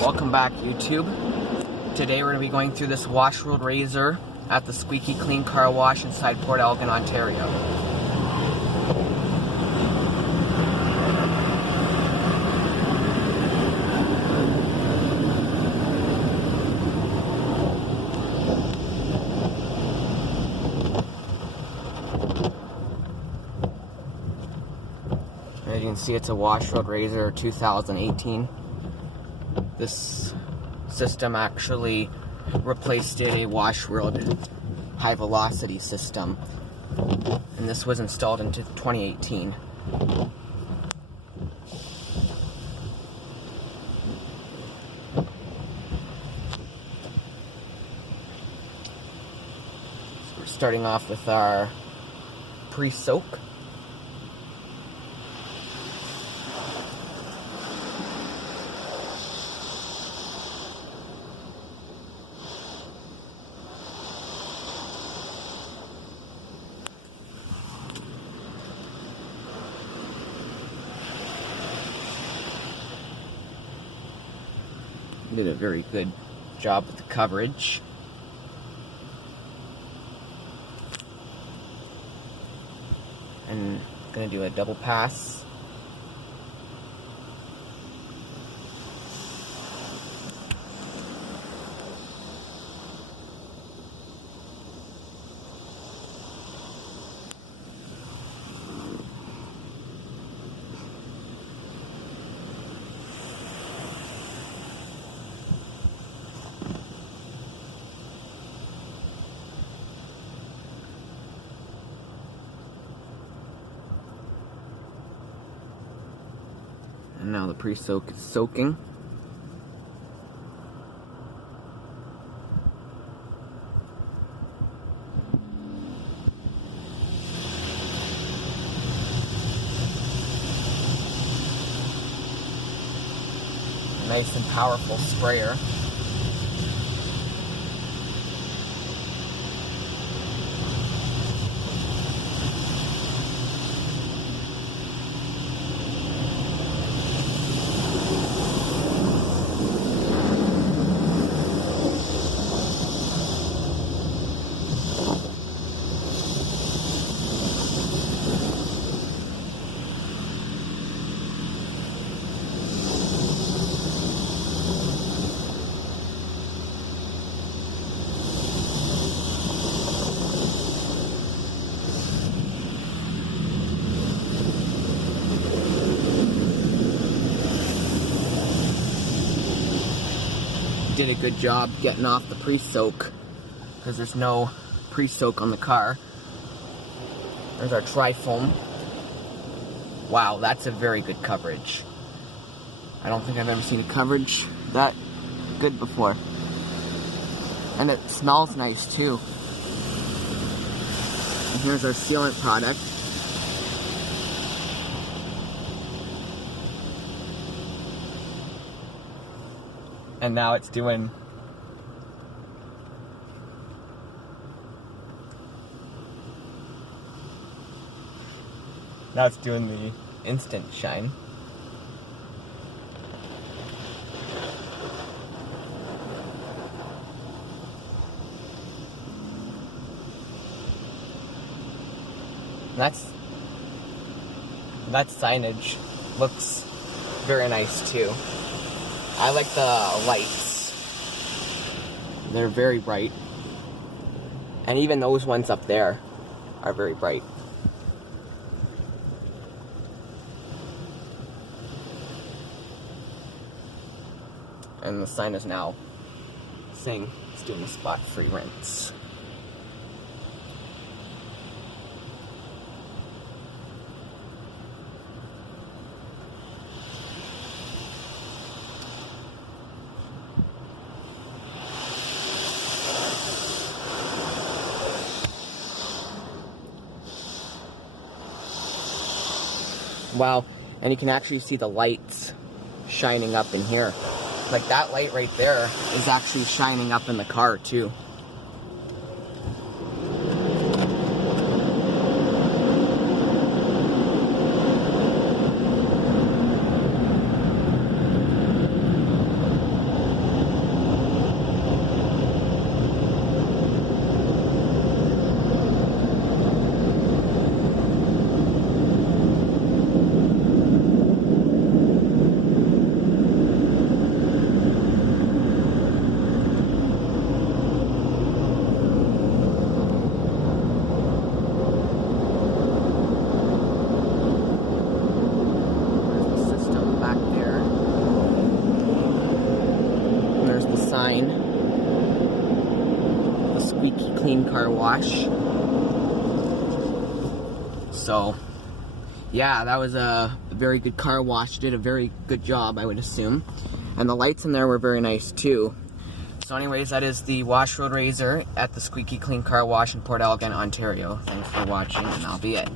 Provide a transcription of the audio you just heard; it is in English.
Welcome back, YouTube. Today we're going to be going through this Washworld razor at the Squeaky Clean Car Wash inside Port Elgin, Ontario. As you can see, it's a Washworld razor 2018. This system actually replaced a Washworld high velocity system, and this was installed in 2018. So we're starting off with our pre-soak. Did a very good job with the coverage. And I'm gonna do a double pass. And now the pre-soak is soaking. Nice and powerful sprayer. Did a good job getting off the pre-soak because there's no pre-soak on the car. There's our tri-foam. Wow, that's a very good coverage. I don't think I've ever seen a coverage that good before. And it smells nice too. And here's our sealant product. And now it's doing the instant shine. That signage looks very nice too. I like the lights. They're very bright. And even those ones up there are very bright. And the sign is now saying it's doing a spot-free rinse. Wow, and you can actually see the lights shining up in here. Like that light right there is actually shining up in the car too. Clean Car Wash. So, yeah, that was a very good car wash. Did a very good job, I would assume. And the lights in there were very nice too. So anyways, that is the Washworld Razor at the Squeaky Clean Car Wash in Port Elgin, Ontario. Thanks for watching, and that'll be it.